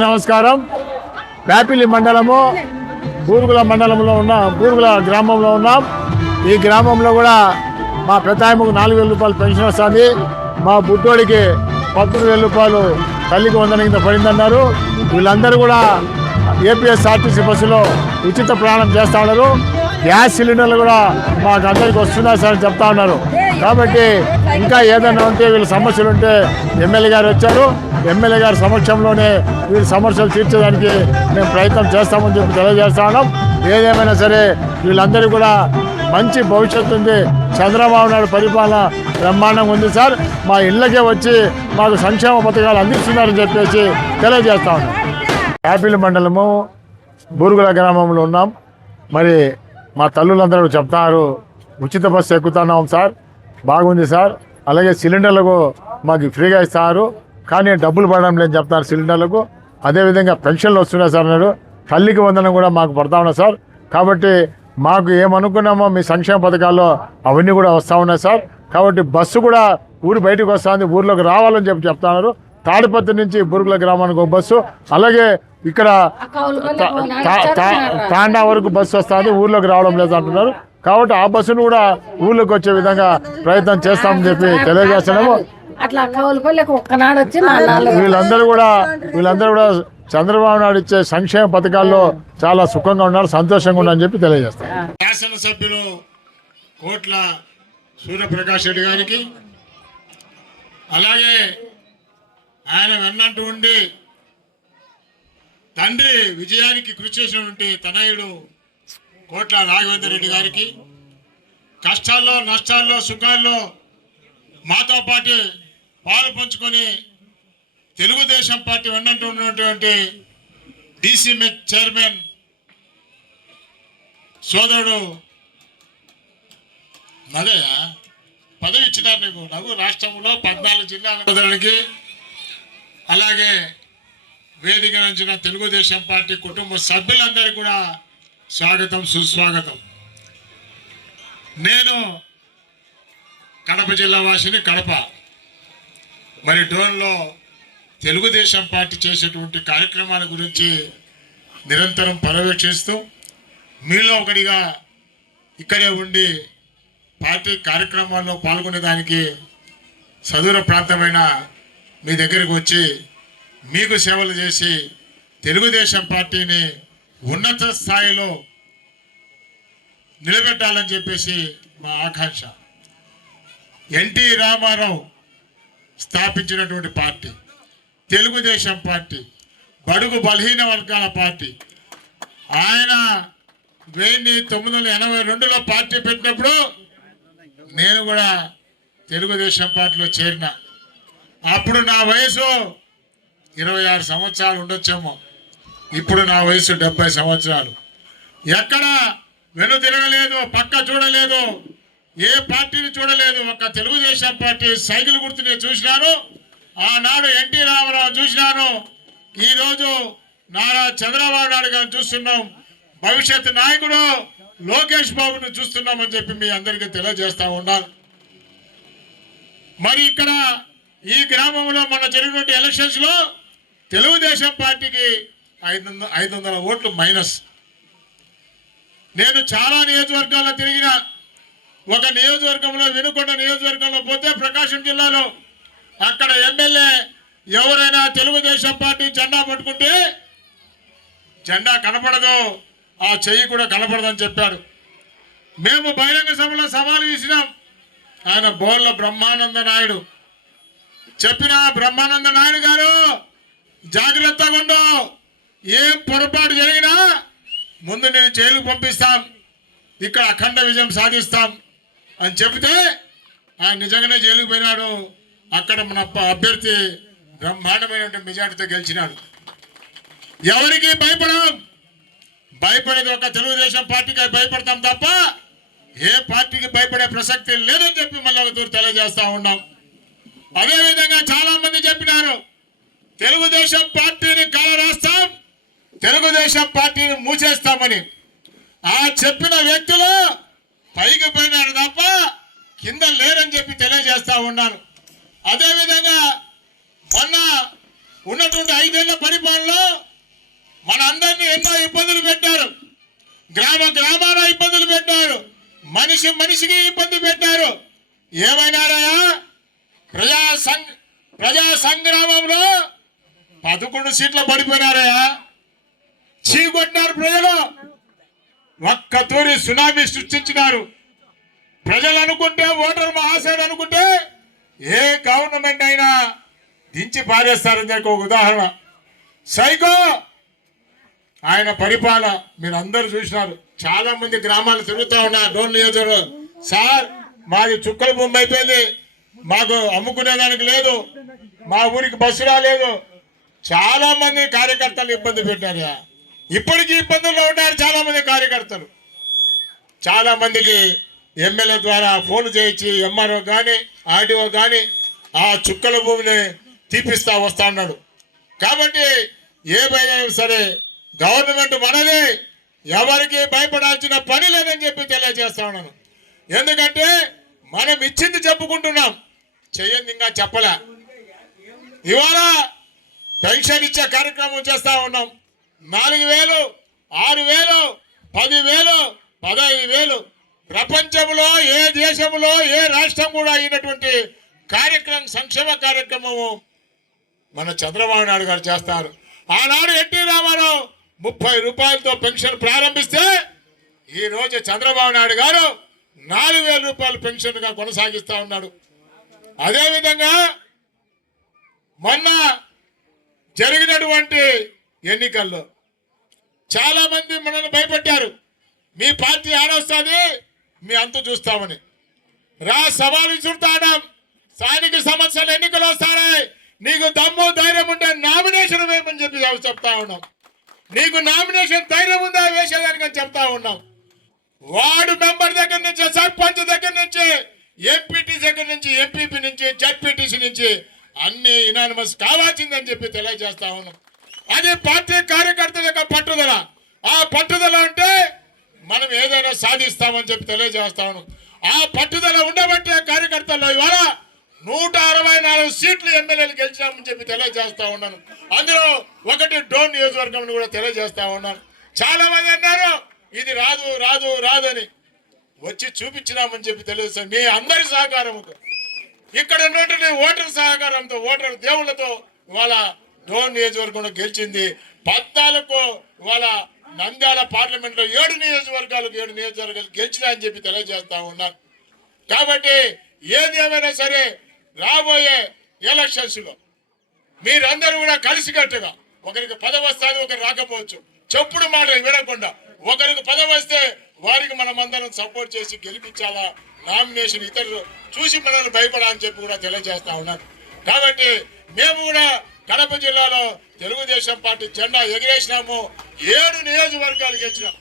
నమస్కారం. ప్యాపిలి మండలము బూరుగుల మండలంలో ఉన్న బూరుగుల గ్రామంలో ఉన్నాం. ఈ గ్రామంలో కూడా మా పెద్దాయమ్మకు 4,000 రూపాయలు పెన్షన్ వస్తుంది. మా బుట్టోడికి 19,000 రూపాయలు తల్లికి వందన కింద పడిందన్నారు. వీళ్ళందరూ కూడా ఏపీఎస్ఆర్టీసీ బస్సులో ఉచిత ప్రయాణం చేస్తూ ఉన్నారు. గ్యాస్ సిలిండర్లు కూడా మాకు అందరికి వస్తున్నా సార్ అని చెప్తా ఉన్నారు. కాబట్టి ఇంకా ఏదైనా ఉంటే వీళ్ళ సమస్యలు ఉంటే ఎమ్మెల్యే గారు వచ్చారు. ఎమ్మెల్యే గారి సమక్షంలోనే వీళ్ళ సమస్యలు తీర్చడానికి మేము ప్రయత్నం చేస్తామని చెప్పి తెలియజేస్తా ఉన్నాం. ఏదేమైనా సరే వీళ్ళందరూ కూడా మంచి భవిష్యత్తు ఉంది. చంద్రబాబు నాయుడు పరిపాలన బ్రహ్మాండంగా ఉంది సార్. మా ఇళ్ళకే వచ్చి మాకు సంక్షేమ పథకాలు అందిస్తున్నారని చెప్పేసి తెలియజేస్తా ఉన్నాం. యాపిల్ మండలము బూరుగుల గ్రామంలో ఉన్నాం. మరి మా తల్లులందరూ చెప్తారు ఉచిత బస్సు ఎక్కుతున్నాం సార్, బాగుంది సార్. అలాగే సిలిండర్లకు మాకు ఫ్రీగా ఇస్తారు, కానీ డబ్బులు పడడం లేదని చెప్తారు సిలిండర్లకు. అదేవిధంగా పెన్షన్లు వస్తున్నాయి సార్ అన్నారు. తల్లికి వందనం కూడా మాకు పడతా ఉన్నాయి సార్. కాబట్టి మాకు ఏమనుకున్నామో మీ సంక్షేమ పథకాల్లో అవన్నీ కూడా వస్తూ ఉన్నాయి సార్. కాబట్టి బస్సు కూడా ఊరు బయటకు వస్తుంది, ఊర్లోకి రావాలని చెప్పి చెప్తున్నారు. తాడిపత్రి నుంచి బూరుగుల గ్రామానికి ఒక బస్సు, అలాగే ఇక్కడ తాండా వరకు బస్సు వస్తుంది, ఊర్లోకి రావడం లేదు అంటున్నారు. కాబట్టి ఆ బస్సును కూడా ఊళ్ళోకి వచ్చే విధంగా ప్రయత్నం చేస్తామని చెప్పి తెలియజేస్తున్నాము. వీళ్ళందరూ కూడా చంద్రబాబు నాయుడు ఇచ్చే సంక్షేమ పథకాల్లో చాలా సుఖంగా ఉన్నారు, సంతోషంగా ఉన్నారని చెప్పి తెలియజేస్తారు. శాసనసభ్యులు కోట్ల సూర్యప్రకాష్ రెడ్డి గారికి, అలాగే ఆయన వెన్నంటూ ఉండి తండ్రి విజయానికి కృషి చేసినటువంటి తనయుడు కోట్ల రాఘవేంద్ర రెడ్డి గారికి, కష్టాల్లో నష్టాల్లో సుఖాల్లో మాతో పాటు పాలు పంచుకొని తెలుగుదేశం పార్టీ వెన్నంటూ ఉన్నటువంటి డీసీ చైర్మన్ సోదరుడు అదయ్య పదవి ఇచ్చినారు నీకు. నాకు రాష్ట్రంలో 14 జిల్లాల సోదరుడికి, అలాగే వేదిక నుంచిన తెలుగుదేశం పార్టీ కుటుంబ సభ్యులందరికీ కూడా స్వాగతం, సుస్వాగతం. నేను కడప జిల్లా వాసిని, కడప. మరి డోన్లో తెలుగుదేశం పార్టీ చేసేటువంటి కార్యక్రమాల గురించి నిరంతరం పర్యవేక్షిస్తూ మీలో ఒకటిగా ఇక్కడే ఉండి పార్టీ కార్యక్రమాల్లో పాల్గొనేదానికి సదూర ప్రాంతమైన మీ దగ్గరికి వచ్చి మీకు సేవలు చేసి తెలుగుదేశం పార్టీని ఉన్నత స్థాయిలో నిలబెట్టాలని చెప్పేసి మా ఆకాంక్ష. ఎన్టీ రామారావు స్థాపించినటువంటి పార్టీ తెలుగుదేశం పార్టీ, బడుగు బలహీన వర్గాల పార్టీ. ఆయన 1982లో పార్టీ పెట్టినప్పుడు నేను కూడా తెలుగుదేశం పార్టీలో చేరిన. అప్పుడు నా వయసు 26 సంవత్సరాలు ఉండొచ్చేమో. ఇప్పుడు నా వయసు 70 సంవత్సరాలు. ఎక్కడ వెను తిరగలేదు, పక్క చూడలేదు, ఏ పార్టీని చూడలేదు. ఒక తెలుగుదేశం పార్టీ సైకిల్ గుర్తుని చూసినాను. ఆనాడు ఎన్టీ రామారావు చూసినాను. ఈరోజు నారా చంద్రబాబు నాయుడు గారిని చూస్తున్నాం. భవిష్యత్ నాయకుడు లోకేష్ బాబుని చూస్తున్నామని చెప్పి మీ అందరికీ తెలియజేస్తా ఉన్నాను. మరి ఇక్కడ ఈ గ్రామంలో మన జరిగినటువంటి ఎలక్షన్స్ లో తెలుగుదేశం పార్టీకి 500 ఓట్లు మైనస్. నేను చాలా నియోజకవర్గాల్లో తిరిగిన. ఒక నియోజకవర్గంలో వినుకొండ నియోజకవర్గంలో పోతే ప్రకాశం జిల్లాలో అక్కడ ఎమ్మెల్యే ఎవరైనా తెలుగుదేశం పార్టీ జెండా పట్టుకుంటే జెండా కనపడదు, ఆ చెయ్యి కూడా కనపడదని చెప్పారు. మేము బహిరంగ సభలో సవాలు చేసినాం. ఆయన బోళ్ళ బ్రహ్మానంద నాయుడు చెప్పిన, బ్రహ్మానంద నాయుడు గారు జాగ్రత్తగా ఉండు, ఏం పొరపాటు జరిగినా ముందు నేను జైలుకు పంపిస్తాం, ఇక్కడ అఖండ విజయం సాధిస్తాం అని చెబితే ఆయన నిజంగానే జైలుకు పోయినాడు. అక్కడ మన అభ్యర్థి బ్రహ్మాండమైన మెజార్టీతో గెలిచినాడు. ఎవరికి భయపడం, భయపడేది ఒక తెలుగుదేశం పార్టీకి భయపడతాం తప్ప ఏ పార్టీకి భయపడే ప్రసక్తి లేదని చెప్పి మళ్ళీ ఒక తూరు తెలియజేస్తా ఉన్నాం. అదేవిధంగా చాలా మంది చెప్పినారు తెలుగుదేశం పార్టీని కాలరాస్తాం, తెలుగుదేశం పార్టీని మూసేస్తామని. ఆ చెప్పిన వ్యక్తులు పైకి పోయినారు తప్ప కింద లేరని చెప్పి తెలియజేస్తా ఉన్నాను. అదేవిధంగా మొన్న ఉన్నటువంటి 5 ఏళ్ల పరిపాలనలో మన అందరినీ ఎన్నో ఇబ్బందులు పెట్టారు. గ్రామాల ఇబ్బందులు పెట్టారు. మనిషికి ఇబ్బంది పెట్టారు. ఏమైనారయా? ప్రజా సంగ్రామంలో 11 సీట్లు పడిపోయినారయా. చీకొట్టినారు ప్రజలు. ఒక్కతూరి సునామీ సృష్టించినారు. ప్రజలు అనుకుంటే, ఓటర్ మహాశయుడు అనుకుంటే ఏ గవర్నమెంట్ అయినా దించి పారేస్తారని చెప్పి ఒక ఉదాహరణ. సైకో ఆయన పరిపాలన మీరు అందరూ చూసినారు. చాలా మంది గ్రామాలు తిరుగుతూ ఉన్నారు. డోన్ నియోజకవర్గం సార్ మాది చుక్కల భూమి అయిపోయింది, మాకు అమ్ముకునేదానికి లేదు, మా ఊరికి బస్సు రాలేదు. చాలా మంది కార్యకర్తలు ఇబ్బంది పెట్టారు. ఇప్పటికీ ఇబ్బందుల్లో ఉన్నారు చాలా మంది కార్యకర్తలు. చాలా మందికి ఎమ్మెల్యే ద్వారా ఫోన్ చేయించి ఎంఆర్ఓ కానీ ఆర్డీఓ కానీ ఆ చుక్కల భూమిని తీపిస్తా వస్తా ఉన్నాడు. కాబట్టి ఏమైనా సరే గవర్నమెంట్ మనది, ఎవరికి భయపడాల్సిన పని లేదని చెప్పి తెలియజేస్తా ఉన్నాను. ఎందుకంటే మనం ఇచ్చింది చెప్పుకుంటున్నాం, చెయ్యండి ఇంకా చెప్పలే. ఇవాళ పెన్షన్ ఇచ్చే కార్యక్రమం చేస్తా ఉన్నాం. 4,000, 6,000, 10,000, 15,000 ప్రపంచంలో ఏ దేశంలో ఏ రాష్ట్రం కూడా అయినటువంటి కార్యక్రమం, సంక్షేమ కార్యక్రమము మన చంద్రబాబు నాయుడు గారు చేస్తారు. ఆనాడు ఎన్టీ రామారావు 30 రూపాయలతో పెన్షన్ ప్రారంభిస్తే ఈ రోజు చంద్రబాబు నాయుడు గారు 4,000 రూపాయల పెన్షన్ గా కొనసాగిస్తా ఉన్నాడు. అదేవిధంగా మొన్న జరిగినటువంటి ఎన్నికల్లో చాలా మంది మనల్ని భయపెట్టారు. మీ పార్టీ ఆడొస్తుంది, మీ అంతు చూస్తామని. సవాలు చూస్తాం. స్థానిక సమస్యలు ఎన్నికలు వస్తాయి, నీకు దమ్ము ధైర్యం ఉంటే నామినేషన్ వేయమని చెప్పి చెప్తా ఉన్నాం. నీకు నామినేషన్ ధైర్యం ఉందా వేసేదానికని చెప్తా ఉన్నాం. వార్డు మెంబర్ దగ్గర నుంచి, సర్పంచ్ దగ్గర నుంచి, ఎంపీటీ దగ్గర నుంచి, ఎంపీపీ నుంచి, జడ్పీటీసీ నుంచి అన్ని యునానిమస్ కావాల్సిందని చెప్పి తెలియజేస్తా ఉన్నాం. అది పార్టీ కార్యకర్తల యొక్క పట్టుదల. ఆ పట్టుదల అంటే మనం ఏదైనా సాధిస్తామని చెప్పి తెలియజేస్తా ఉన్నాం. ఆ పట్టుదల ఉండబట్టే కార్యకర్తల్లో ఇవాళ 164 సీట్లు ఎమ్మెల్యేలు గెలిచామని చెప్పి తెలియజేస్తా ఉన్నాను. అందులో ఒకటి డోన్ నియోజకవర్గం కూడా తెలియజేస్తా ఉన్నాను. చాలా మంది అన్నారు ఇది రాదు రాదు రాదని, వచ్చి చూపించినామని చెప్పి తెలియజేస్తాను. మీ అందరి సహకారంతో, ఇక్కడ ఉన్నటువంటి ఓటర్ సహకారంతో, ఓటర్ దేవుళ్లతో ఇవాళ డోన్ నియోజకవర్గంలో గెలిచింది. 14కు ఇవాళ నంద్యాల పార్లమెంట్ లో 7 నియోజకవర్గాలు గెలిచినాయని చెప్పి తెలియజేస్తా ఉన్నాను. కాబట్టి ఏది ఏమైనా సరే రాబోయే ఎలక్షన్స్ లో మీరందరూ కూడా కలిసికట్టుగా, ఒకరికి పదవి వస్తుంది, ఒకరు రాకపోవచ్చు, చెప్పుడు మాట వినకుండా ఒకరికి పదవి వస్తే వారికి మనమందరం సపోర్ట్ చేసి గెలిపించాలా. నామినేషన్ ఇతరులు చూసి మనల్ని భయపడాలని చెప్పి కూడా తెలియజేస్తా ఉన్నాను. కాబట్టి మేము కూడా కడప జిల్లాలో తెలుగుదేశం పార్టీ జెండా ఎగిరేసినాము. 7 నియోజకవర్గాలు గెలిచినాం.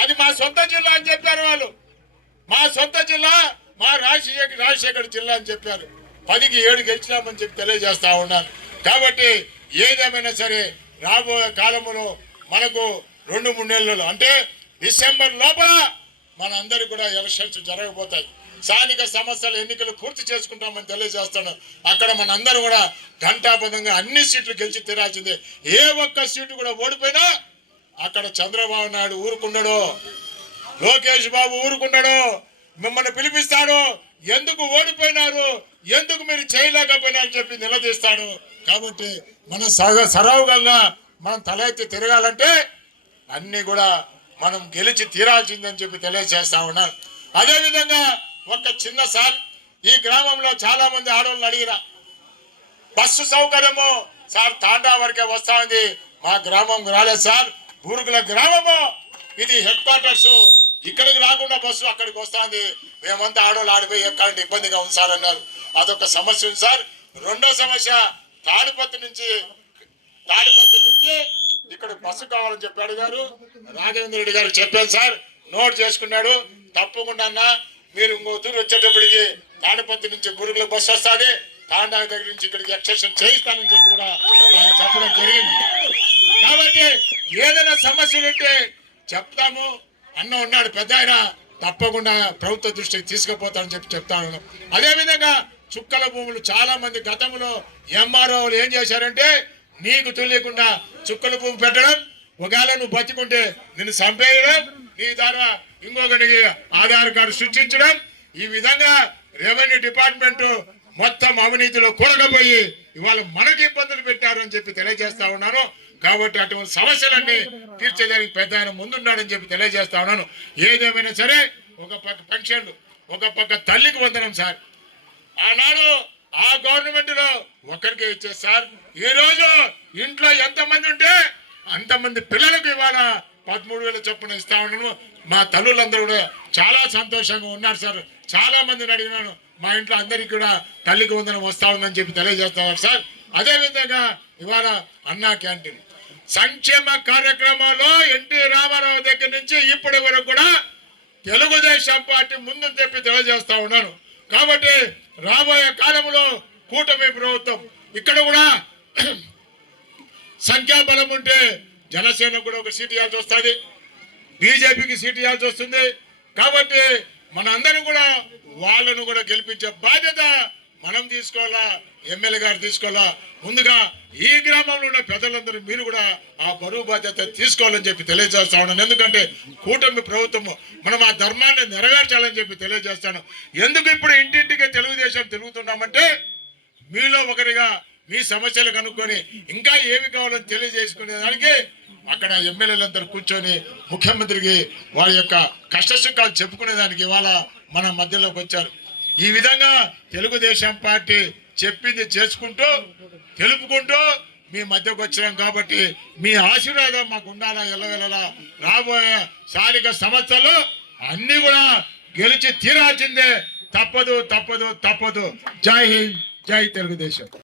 అది మా సొంత జిల్లా అని చెప్పారు వాళ్ళు. మా సొంత జిల్లా, మా రాజశేఖర్ జిల్లా అని చెప్పారు. 10కి 7 గెలిచినామని చెప్పి తెలియజేస్తా ఉన్నాను. కాబట్టి ఏదేమైనా సరే రాబోయే కాలంలో మనకు 2-3 నెలలు అంటే డిసెంబర్ లోపల మన అందరికి కూడా ఎలక్షన్స్ జరగబోతాయి. స్థానిక సమస్యల ఎన్నికలు పూర్తి చేసుకుంటామని తెలియజేస్తాను. అక్కడ మనందరూ కూడా ఘంటాబద్ధంగా అన్ని సీట్లు గెలిచి తీరాల్సిందే. ఏ ఒక్క సీటు కూడా ఓడిపోయినా అక్కడ చంద్రబాబు నాయుడు ఊరుకున్నాడు, లోకేష్ బాబు ఊరుకున్నాడు, మిమ్మల్ని పిలిపిస్తాడు. ఎందుకు ఓడిపోయినారు, ఎందుకు మీరు చేయలేకపోయినారని చెప్పి నిలదీస్తాడు. కాబట్టి మన సరౌగంగా మనం తల ఎత్తి తిరగాలంటే అన్ని కూడా మనం గెలిచి తీరాల్సిందని చెప్పి తెలియజేస్తా ఉన్నాను. అదేవిధంగా ఒక చిన్న సార్, ఈ గ్రామంలో చాలా మంది ఆడవాళ్ళని అడిగిన బస్సు సౌకర్యము సార్ తాండా వరకే వస్తా ఉంది, మా గ్రామం రాలేదు సార్. బూరుగుల గ్రామము ఇది హెడ్ క్వార్టర్స్, ఇక్కడికి రాకుండా బస్సు అక్కడికి వస్తుంది, మేమంతా ఆడవాళ్ళు ఆడిపోయి ఎక్కాలంటే ఇబ్బందిగా ఉంది సార్ అన్నారు. అదొక సమస్య ఉంది సార్. రెండో సమస్య తాడిపత్రి నుంచి ఇక్కడ బస్సు కావాలని చెప్పి అడిగారు. రాఘవేంద్ర రెడ్డి గారు చెప్పాను సార్, నోట్ చేసుకున్నాడు. తప్పకుండా అన్న మీరు ఇంకో దూరం వచ్చేటప్పటికి తాడిపత్రి నుంచి గురుగుల బస్సు వస్తుంది, తాండా దగ్గర నుంచి ఇక్కడికి ఎక్సెషన్ చేయిస్తానని చెప్పి కూడా ఆయన చెప్పడం జరిగింది. కాబట్టి ఏదైనా సమస్యలు ఉంటే చెప్తాము అన్న ఉన్నాడు పెద్ద ఆయన, తప్పకుండా ప్రభుత్వ దృష్టికి తీసుకుపోతానని చెప్పి చెప్తా ఉన్నాం. అదేవిధంగా చుక్కల భూములు చాలా మంది గతంలో ఎంఆర్ఓలు ఏం చేశారంటే నీకు తెలియకుండా చుక్కల పువ్వు పెట్టడం, ఒకవేళ నువ్వు బతికుంటే నిన్ను చంపేయడం, నీ ద్వారా ఇంకొకరికి ఆధార్ కార్డు సృష్టించడం, ఈ విధంగా రెవెన్యూ డిపార్ట్మెంట్ మొత్తం అవినీతిలో కూడకపోయి ఇవాళ మనకి ఇబ్బందులు పెట్టారు అని చెప్పి తెలియజేస్తా ఉన్నాను. కాబట్టి అటువంటి సమస్యలన్నీ తీర్చేదానికి పెద్ద ఆయన ముందున్నాడని చెప్పి తెలియజేస్తా ఉన్నాను. ఏదేమైనా సరే, ఒక పక్క పెన్షన్లు, ఒక పక్క తల్లికి వందనం సార్. ఆనాడు ఆ గవర్నమెంట్ లో ఒక్కరికే ఇచ్చేది సార్. ఈ రోజు ఇంట్లో ఎంతమంది ఉంటే అంతమంది పిల్లలకు ఇవాళ 13,000 చొప్పున ఇస్తా ఉన్నాను. మా తల్లులందరూ కూడా చాలా సంతోషంగా ఉన్నారు సార్. చాలా మందిని అడిగినాను, మా ఇంట్లో అందరికి కూడా తల్లికి వందనం వస్తా ఉందని చెప్పి తెలియజేస్తున్నారు సార్. అదే విధంగా ఇవాళ అన్నా క్యాంటీన్ సంక్షేమ కార్యక్రమాల్లో ఎన్టీ రామారావు దగ్గర నుంచి ఇప్పటి వరకు కూడా తెలుగుదేశం పార్టీ ముందు చెప్పి తెలియజేస్తా ఉన్నాను. కాబట్టి రాబోయే కాలంలో కూటమి ప్రభుత్వం ఇక్కడ కూడా సంఖ్యాబలం ఉంటే జనసేన కూడా ఒక సీటు ఇవ్వాల్సి వస్తుంది, బీజేపీకి సీటు ఇవ్వాల్సి వస్తుంది. కాబట్టి మన అందరం కూడా వాళ్ళను కూడా గెలిపించే బాధ్యత మనం తీసుకోవాలా, ఎమ్మెల్యే గారు తీసుకోవాలా. ముందుగా ఈ గ్రామంలో ఉన్న పెద్దలందరూ మీరు కూడా ఆ బరువు బాధ్యత తీసుకోవాలని చెప్పి తెలియజేస్తా ఉన్నాను. ఎందుకంటే కూటమి ప్రభుత్వము మనం ఆ ధర్మాన్ని నెరవేర్చాలని చెప్పి తెలియజేస్తాను. ఎందుకు ఇప్పుడు ఇంటింటికి తెలుగుదేశం తిరుగుతున్నామంటే, మీలో ఒకరిగా మీ సమస్యలు కనుక్కొని ఇంకా ఏమి కావాలని తెలియజేసుకునే దానికి అక్కడ ఎమ్మెల్యేలందరూ కూర్చొని ముఖ్యమంత్రికి వాళ్ళ యొక్క కష్టసుఖాలు చెప్పుకునేదానికి ఇవాళ మన మధ్యలోకి వచ్చారు. ఈ విధంగా తెలుగుదేశం పార్టీ చెప్పింది చేసుకుంటూ తెలుపుకుంటూ మీ మధ్యకు వచ్చినాం. కాబట్టి మీ ఆశీర్వాదం మాకు ఉండాలా ఎల్లవెల్లలా. రాబోయే స్థానిక సంవత్సరాలు అన్ని కూడా గెలిచి తీరాల్సిందే. తప్పదు తప్పదు తప్పదు. జై హింద్, జై తెలుగుదేశం.